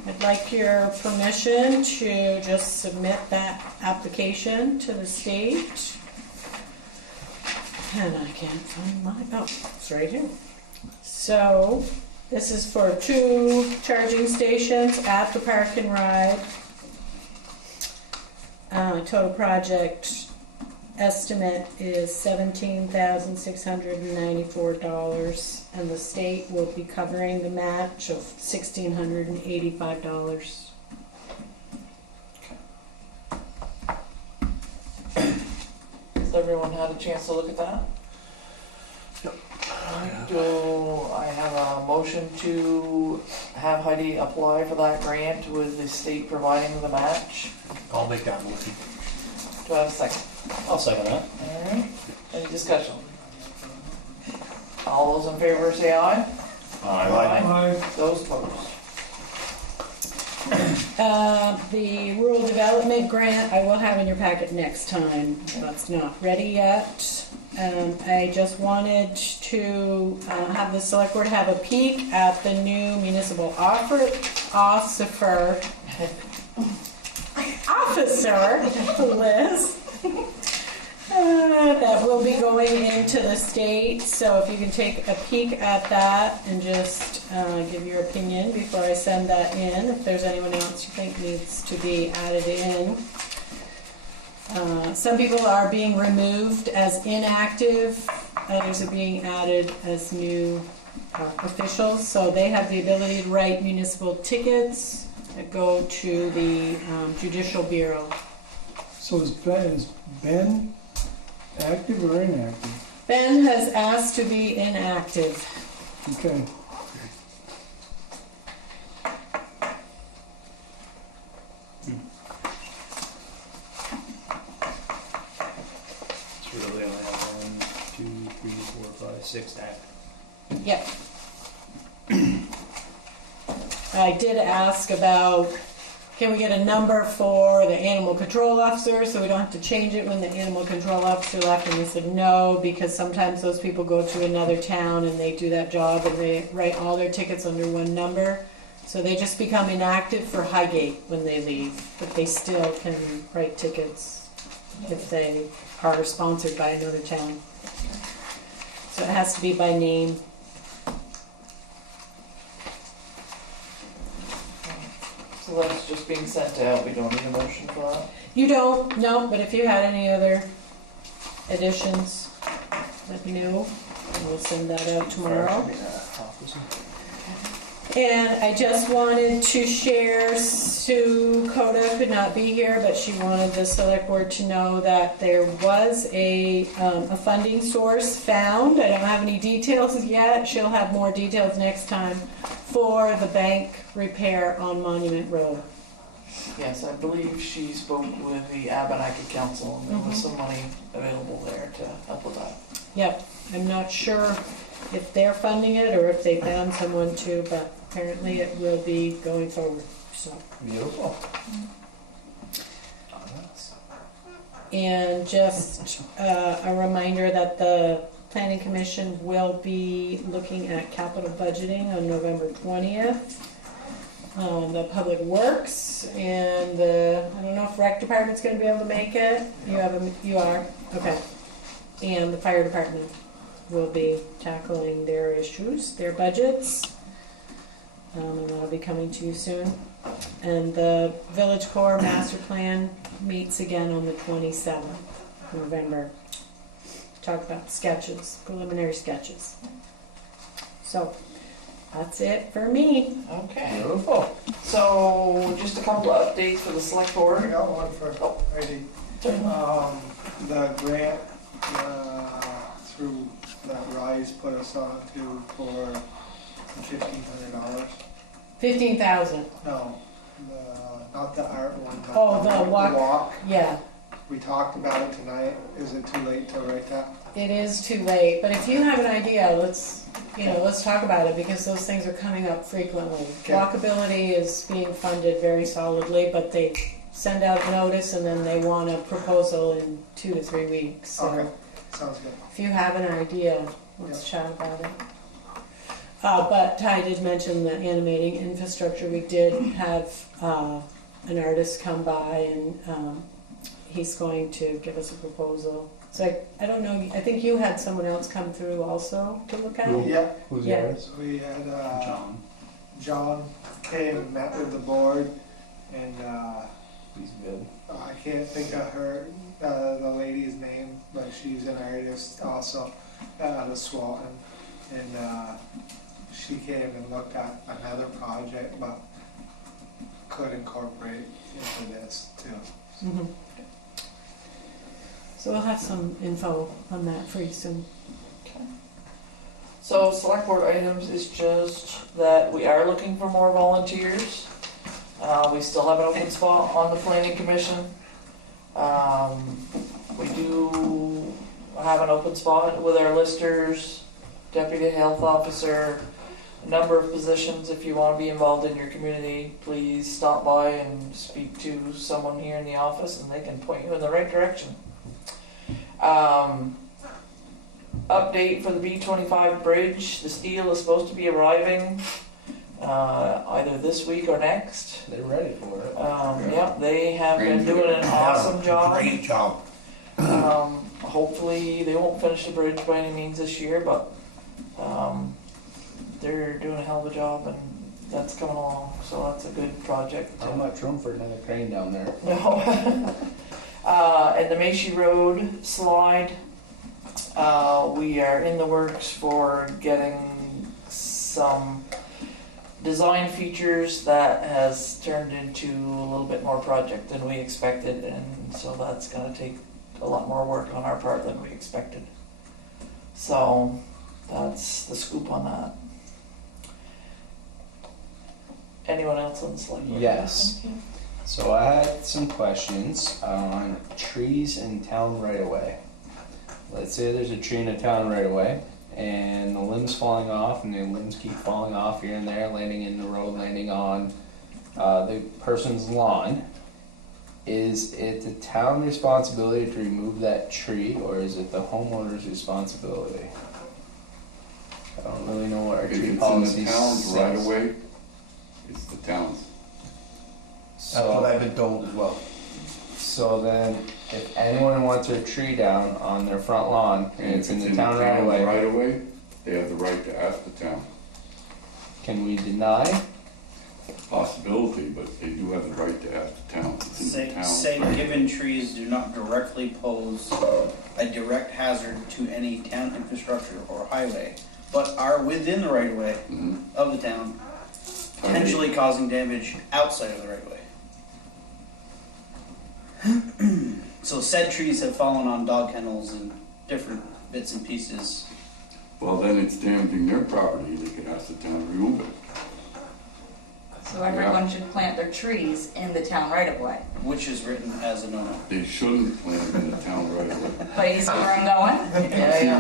I'd like your permission to just submit that application to the state. And I can't find my, it's right here. So this is for 2 charging stations at the Park and Ride. Total project estimate is $17,694, and the state will be covering the match of $1,685. Has everyone had a chance to look at that? Yep. Do I have a motion to have Heidi apply for that grant with the state providing the match? I'll make that motion. Do I have a second? I'll second that. Alright, any discussion? All those in favor say aye. Aye. Those opposed? The rural development grant I will have in your packet next time. That's not ready yet. I just wanted to have the select board have a peek at the new municipal officer list that will be going into the state. So if you can take a peek at that and just give your opinion before I send that in, if there's anyone else you think needs to be added in. Some people are being removed as inactive, others are being added as new officials, so they have the ability to write municipal tickets that go to the Judicial Bureau. So is Ben active or inactive? Ben has asked to be inactive. Okay. It's really only have 1, 2, 3, 4, 5, 6 staff. Yep. I did ask about, can we get a number for the animal control officer so we don't have to change it when the animal control officer left, and they said no, because sometimes those people go to another town and they do that job and they write all their tickets under one number. So they just become inactive for Highgate when they leave, but they still can write tickets if they are sponsored by another town. So it has to be by name. So that's just being sent out, we don't need a motion for that? You don't, no, but if you had any other additions, let me know, and we'll send that out tomorrow. And I just wanted to share, Sue Coda could not be here, but she wanted the select board to know that there was a funding source found. I don't have any details yet. She'll have more details next time for the bank repair on Monument Road. Yes, I believe she spoke with the Abenaki Council and there was some money available there to help with that. Yep, I'm not sure if they're funding it or if they found someone to, but apparently it will be going forward, so. Beautiful. And just a reminder that the Planning Commission will be looking at capital budgeting on November 20th. The Public Works and the, I don't know if Rec Department's gonna be able to make it. You are, okay. And the Fire Department will be tackling their issues, their budgets. And that'll be coming to you soon. And the Village Core Master Plan meets again on the 27th of November. Talk about sketches, preliminary sketches. So that's it for me. Okay. Beautiful. So just a couple of updates for the select I board. got one for Heidi. The grant, through that Rise put us on to for $1,500. 15,000. No, not the art one, but Oh, the walk. Yeah, We talked about it tonight. Is it too late to write that? it is too late, but if you have an idea, let's talk about it, because those things are coming up frequently. Okay. Walkability is being funded very solidly, but they send out notice and then they want a proposal in 2 to 3 weeks. So Okay, sounds good. if you have an idea, let's chat about it. But Ty did mention the animating infrastructure. We did have an artist come by, and he's going to give us a proposal. So I don't know, I think you had someone else come through also to look at it? Yeah, Who's Yeah. yours? we had John came and met with the board, and He's good. I can't think of the lady's name, but she's an artist also out of Swanton, and she came and looked at another project, but could incorporate into this too. Mhm. So we'll have some info on that for you soon. So select board items is just that we are looking for more volunteers. We still have an open spot on the planning commission. We do have an open spot with our listers, deputy health officer, a number of positions. If you want to be involved in your community, please stop by and speak to someone here in the office and they can point you in the right direction. Update for the B25 bridge. The steel is supposed to be arriving either this week or next. They're ready for it. Yep, they have been doing an awesome job. Great job. Hopefully they won't finish the bridge by any means this year, but they're doing a hell of a job, and that's coming along. So that's a good project. How much room for another crane down there? No. And the Macy Road slide, we are in the works for getting some design features that has turned into a little bit more project than we expected, and so that's going to take a lot more work on our part than we expected. So that's the scoop on that. Anyone else on the slide? Yes. So I had some questions on trees in town right away. Let's say there's a tree in a town right away, and the limbs falling off, and the limbs keep falling off here and there, landing in the road, landing on the person's lawn. Is it the town responsibility to remove that tree, or is it the homeowner's responsibility? I don't really know what our If tree it's in policy the town's says. right away, it's the town's. That's what I've been told as well. So then, if anyone wants their tree down on their front lawn and it's in the town right away, right away, they have the right to ask the town. can we deny? Possibility, but they do have the right to ask the town. It's in the town. Say given trees do not directly pose a direct hazard to any town infrastructure or highway, but are within the right of way Mhm. of the town, potentially causing damage outside of the right of way. So said trees have fallen on dog kennels and different bits and pieces. Well, then it's damaging their property, they could ask the town to remove it. So everyone should plant their trees in the town right of way. Which is written as a no-no. They shouldn't plant it in the town right away. But you see where I'm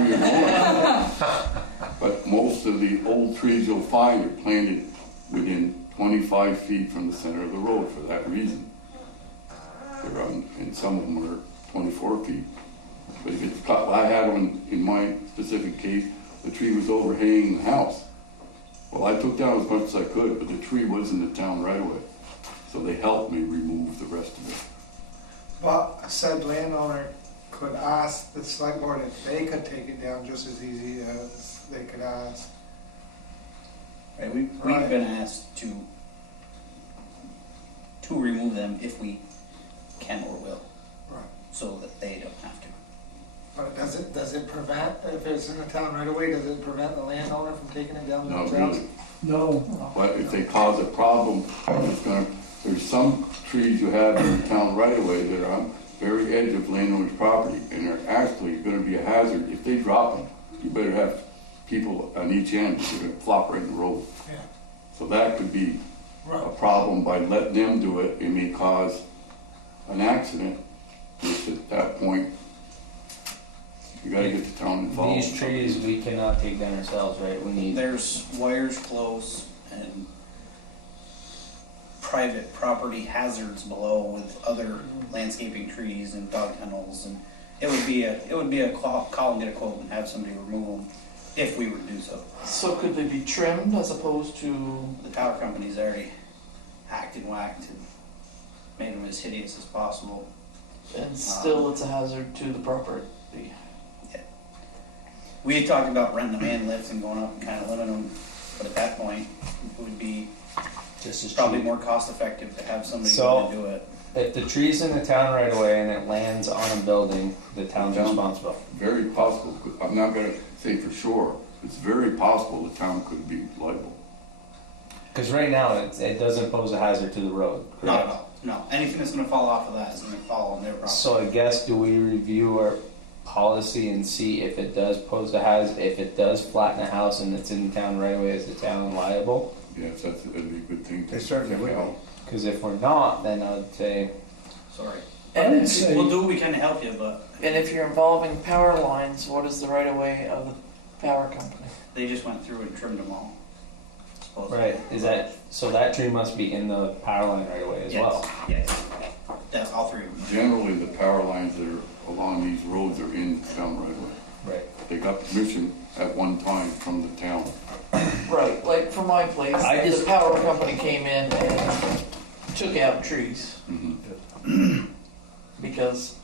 going? But most of the old trees you'll find are planted within 25 feet from the center of the road for that reason. They're and some of them are 24 feet. But if it's cut, I had one in my specific case, the tree was overhanging the house. Well, I took down as much as I could, but the tree was in the town right away. So they helped me remove the rest of it. But said landowner could ask the select board if they could take it down just as easy as they could ask. Right, we've Right. been asked to remove them if we can or will, Right. so that they don't have to. But does it prevent, if it's in the town right away, does it prevent the landowner from taking it down Not themselves? really. No, But if they cause a problem, there's some trees you have in the town right away that are on the very edge of landowner's property, and they're actually gonna be a hazard. If they drop them, you better have people on each end, they're gonna flop right in the road. Yeah. So that could be a Right. problem. By letting them do it, it may cause an accident, which at that point, you gotta get the town involved. These trees we cannot take down ourselves, right? We need. There's wires close and private property hazards below with other landscaping trees and dog kennels, and it would be a call and get a quote and have somebody remove them if we were to do so. So could they be trimmed as opposed to? The tower company's already hacked and whacked and made them as hideous as possible. And still, it's a hazard to the property. We had talked about renting a man lift and going up and kind of limiting them, but at that point, it would be Just as probably cheap. more cost effective to have somebody So- go to do it. If the tree's in the town right away and it lands on a building, the town's responsible. Very possible. I'm not gonna say for sure. It's very possible the town could be liable. Because right now it doesn't pose a hazard to the road. Not correct? at all, no. Anything that's gonna fall off of that is gonna fall on their property. So I guess do we review our policy and see if it does pose a hazard, if it does flatten a house and it's in the town right away, is the town liable? Yes, that'd be a good thing to They certainly check would. out. Because if we're not, then I'd say, Sorry. I would say, We'll do what we can to help you, but And if you're involving power lines, what is the right of way of the power company? they just went through and trimmed them all. Supposedly. right, is that, so that tree must be in the power line right away as Yes, well? yes. That's all three of them. Generally, the power lines that are along these roads are in town right away. Right. They got permission at one time from the town. Right, like for my place, the power company came in and took out trees because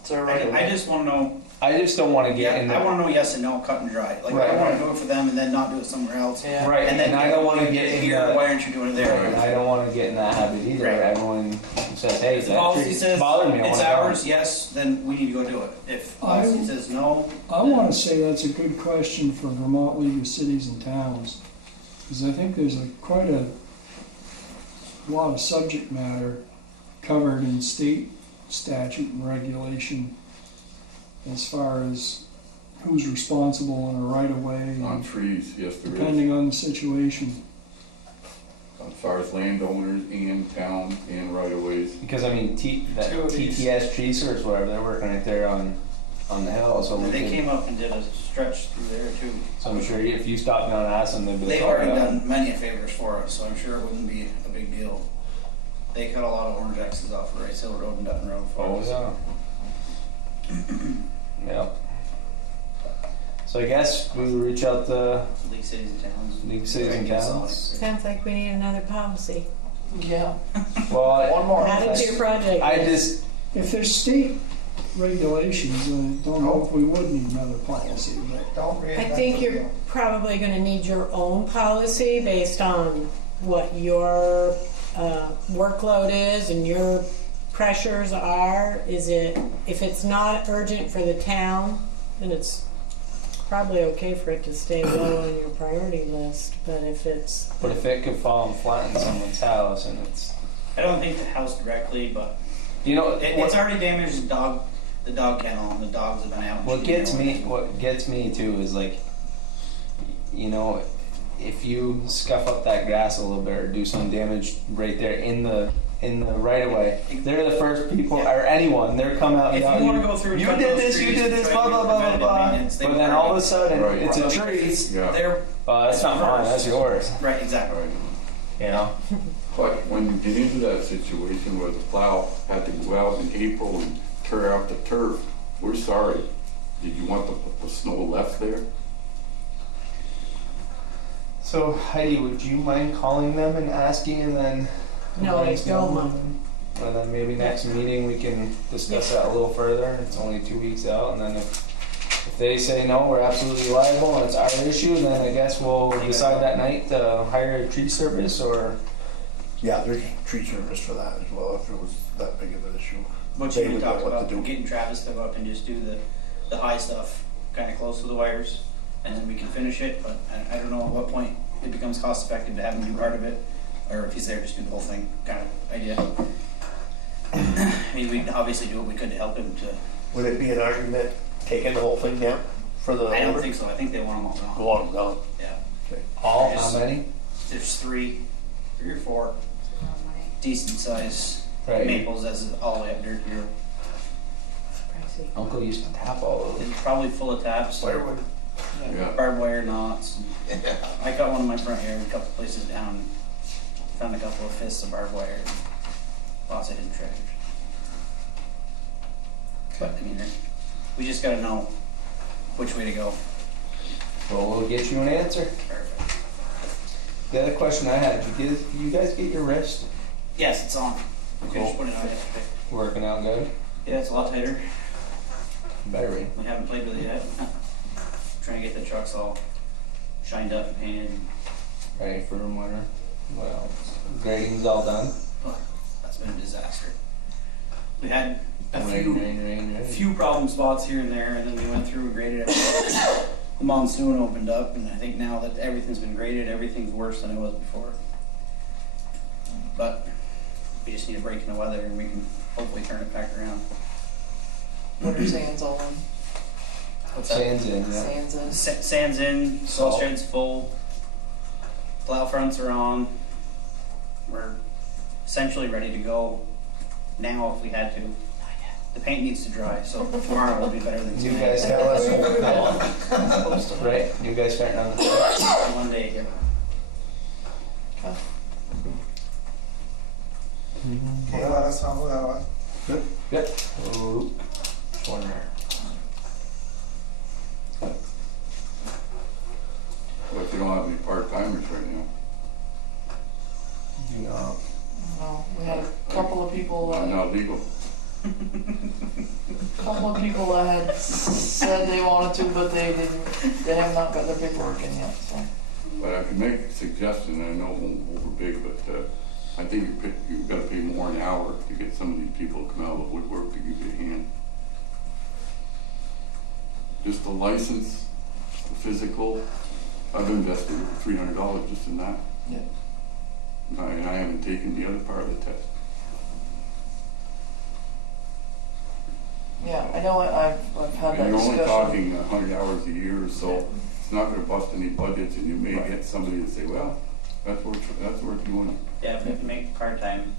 it's a right of I way. just wanna know, I just don't want to get in I there. wanna know yes and no, cut and dry. Like, I Right. don't wanna do it for them and then not do it somewhere else. Yeah. Right, And then and I don't want to get in here, that. why aren't you doing it Right, there? and I don't want to get in that habit either. Right. Everyone says, "Hey, If the that policy tree says bothered me. I it's want ours, yes, then we need to go do it. If policy says no, I want to say that's a good question for Vermont League of Cities and Towns, because I think there's quite a lot of subject matter covered in state statute and regulation as far as who's responsible in a right of way, On and trees, yes, there is. depending on the situation. As far as landowners and town and right of ways. Because I mean, that Utilities. TTS tree service, whatever, they're working right there on the hill. So we they can, came up and did a stretch through there too. so I'm sure if you stop down and ask them, they'd be like, They've "Oh, already yeah." done many favors for us, so I'm sure it wouldn't be a big deal. They cut a lot of orange X's off of Rice Hill Road and Dutton Road for Oh us. yeah. Yeah. So I guess we would reach out to League Cities and Towns. League Cities and Towns. Sounds like we need another policy. Yeah, Well, one more. Add it to your project. I just If there's state regulations, I don't know if we would need another policy, but Don't I reinvent think the you're wheel. probably going to need your own policy based on what your workload is and your pressures are. If it's not urgent for the town, then it's probably okay for it to stay low on your priority list. But if it could fall and flatten someone's house, and it's I don't think the house directly, but you know it's already damaged the dog kennel, and the dogs have been out. What gets me too is like, you know, if you scuff up that grass a little bit or do some damage right there in the right of way, they're the first people or anyone. They're come out. If and you want to go through, and you cut did those this, you trees did and this, try blah to blah get blah blah preventative blah. maintenance, they But will then already- all of a sudden, Right. it's a tree. Yeah. They're That's not mine. That's yours. right, exactly. Right. You know. But when you get into that situation where the plow had to go out in April and tear out the turf, we're sorry. Did you want the snow left there? So Heidi, would you mind calling them and asking, and then no, I don't mind. and then maybe next meeting we can discuss that a little further. It's only 2 weeks out, and then if they say no, we're absolutely liable and it's our issue, then I guess we'll decide that night to hire a tree service or. Yeah, there's tree service for that as well, if it was that big of an issue. What They you would talked know what about, to do. getting Travis to go up and just do the high stuff kind of close to the wires, and then we can finish it, but I don't know at what point it becomes cost effective to have him do part of it, or if he's there, just do the whole thing, kind of idea. I mean, we'd obviously do what we could to help him to. Would it be an argument taking the whole thing down for the? I don't think so. I think they want them all gone. They want them gone. Yeah. Okay. All? How many? There's three or four decent size Right. maples as all the way up dirt here. Uncle used to tap all of them. It's probably full of taps. Firewood. Yeah. Barbed wire knots. I got one in my front yard, a couple places down. Found a couple of fists of barbed wire. Lots of hidden treasures. But I mean, we just gotta know which way to go. Well, we'll get you an answer. Perfect. The other question I had, did you guys get your wrist Yes, it's on. We Cool. finished putting it on yesterday. working out good? Yeah, it's a lot tighter. Better be. We haven't played with it yet. Trying to get the trucks all shined up and painted. Ready for winter. Well, grading's all done. That's been a disaster. We had a Rain. few problem spots here and there, and then we went through and graded it. The monsoon opened up, and I think now that everything's been graded, everything's worse than it was before. But we just need a break in the weather, and we can hopefully turn it back around. Winter sand's all in. What's that? Sand's in, yeah. Sand's in. Sand's in, salt shed's full, plow fronts are on. We're essentially ready to go now if we had to. The paint needs to dry, so tomorrow will be better than You today. guys tell us. Right? You guys starting on the 12th? Monday, yeah. Okay, let us know who that was. Yep. Oh, one there. But you don't have any part-timers right now. Do not. No, we had a couple of people. Not legal. Couple of people that had said they wanted to, but they didn't. They have not got their paperwork in yet. So. But I could make a suggestion, I know it won't go over big, but I think you've got to pay more an hour to get some of these people to come out of the woodwork to give you a hand. Just the license, the physical, I've invested $300 just in that. Yeah. And I haven't taken the other part of the test. Yeah, I know. I've had that And you're only discussion. talking 100 hours a year or so. It's not going to bust any budgets, and you may get somebody to say, well, that's worth doing. Yeah, if we can make part-time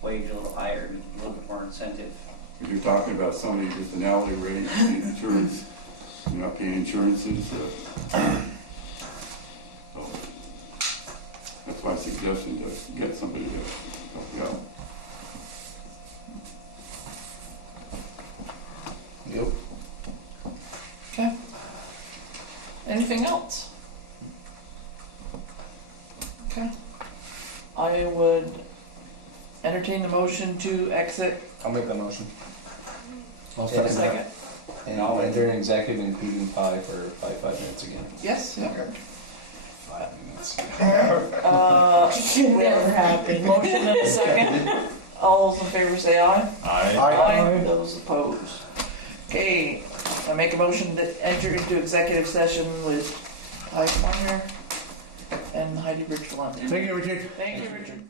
wage a little higher, a little bit more incentive. If you're talking about somebody just an hourly rate, insurance, you're not paying insurances. So that's my suggestion, to get somebody to help you out. Yep. Okay. Anything else? Okay. I would entertain the motion to exit. I'll make that motion. I'll In a second second. that. And I'll enter an executive including pie for 5 minutes again. Yes. Yeah. 5 minutes. We have happen. motion in a second. All those in favor say aye. Aye. Those opposed. Okay, I make a motion to enter into executive session with Ty Minor and Heidi Richland. Thank you, Richard. Thank you, Richard.